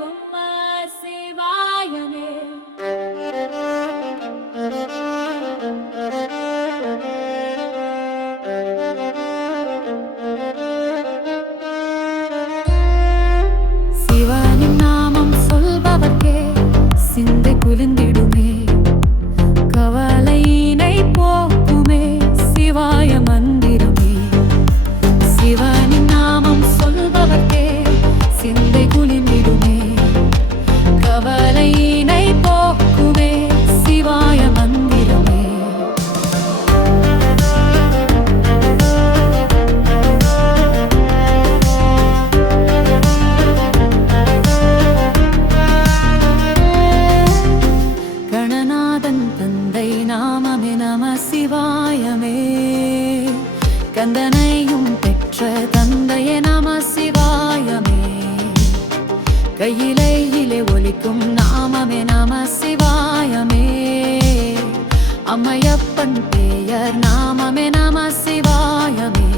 வழங்கும் சிவாயமே. சிவனின் நாமம் சொல்பவர்க்கே சிந்தை குளிர்ந்திடுமே, கவலையினை போக்குமே சிவாய மந்திரமே. சிவனின் நாமம் சொல்பவர்க்கே சிந்தை குளிர்ந்திடுமே, கவலையினை போக்குமே சிவாய மந்திரமே. கணநாதன் தந்தை நாமமே நம சிவாயமே, கந்தனையும் பெற்ற தந்தையே நம சிவாயமே. கையிலே ஒலிக்கும் நாமமே நம சிவாயமே, அம்மையப்பன் பெயர் நாமமே நம சிவாயமே.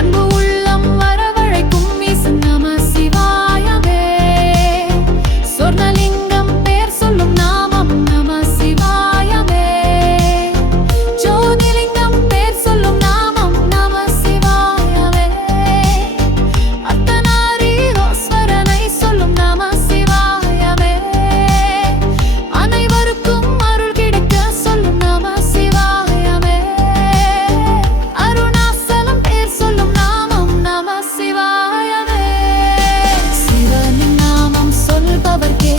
அன்பு உள்ளம் வரவழைக்கும் இசு நம சிவாயமே, சொர்ணலிங்கம் பேர் சொல்லும் நாமம் நம சிவாயமே. ஜோதிலிங்கம் பேர் சொல்லும் நாமம் நம சிவாயமே. அர்த்தநாரீஸ்வரனை சொல்லும் நம சிவாயமே. அனைவருக்கும் அருள் கிடைக்க சொல்லும் நம சிவாயமே. அருணாசலம் பேர் சொல்லும் நாமம் நம சிவாயமே. சிவனின் நாமம் சொல்பவர்க்கே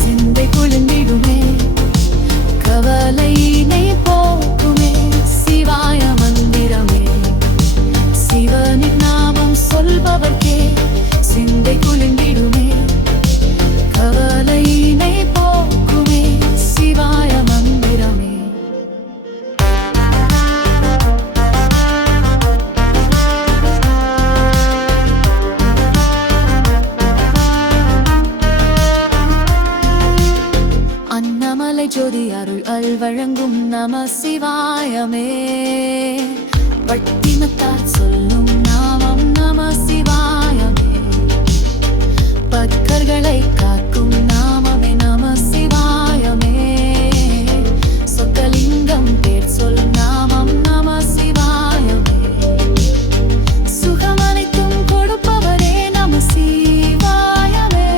சிந்தை குளிர்ந்திடுமே, கவலையினை போக்குமே சிவாய மந்திரமே. சிவனின் நாமம் சொல்பவர்க்கே சிந்தை குளிர்ந்திடுமே, கவலையினை போக்குமே சிவாய மந்திரமே. அன்னமலை ஜோதி அருள் வழங்கும் நம சிவாயமே, பட்டினத்தார் சொல்லும் நாமம் நம சிவாயமே. பக்தர்களை காக்கும் நாமமே நம சிவாயமே. சொக்கலிங்கம் பேர் சொல் நாமம் நம சிவாயமே. சுகமனைத்தும் கொடுப்பவரே நம சிவாயமே.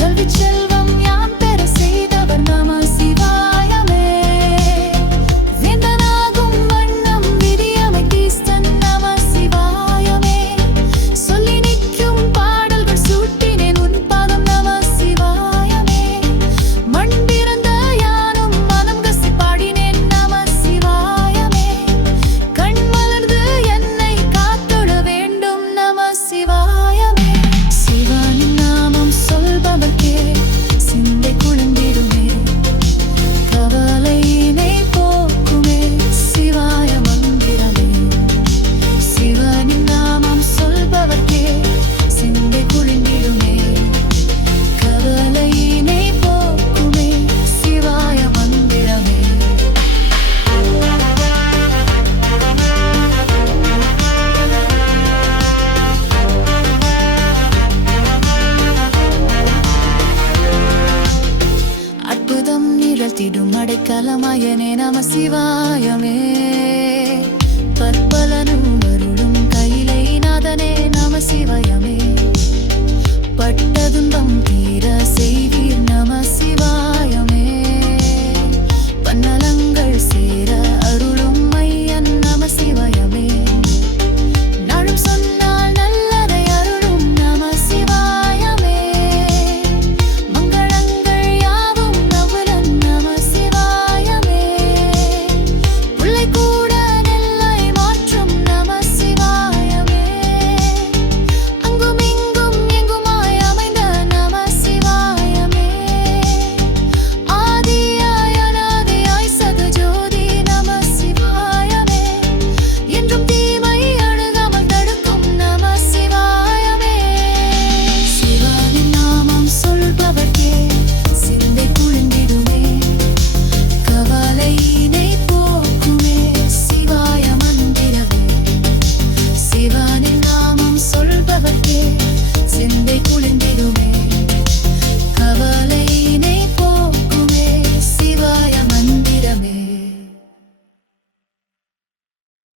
கல்வி செல்வம் யான் பெற செய்தவர் நம சிவாயமே. வேந்தனாகும் வண்ணம் விதியமைத்தீஸ்தன் நம சிவாயமே. சொல்லி நிற்கும் பாடல்கள் சூட்டினேன் உன் பாதம் நம சிவாயமே. மண் பிறந்த யானும் மனம் கசி பாடினேன் நம சிவாயமே. கண் மலர்ந்து என்னை காத்தொழ வேண்டும் நம சிவாயமே. சிவனின் நாமம் சொல்பவர்க்கே சிந்தை குளிர்ந்திடுமே, கவலையினை போக்குமே சிவாய மந்திரமே. சிவனின் நாமம் சொல்பவர்க்கே சிந்தை குளிர்ந்திடுமே, கவலையினை போக்குமே சிவாய மந்திரமே. அற்புதம் நிகழ்த்திடும் அடைக்கலமாயனே நம சிவாயமே.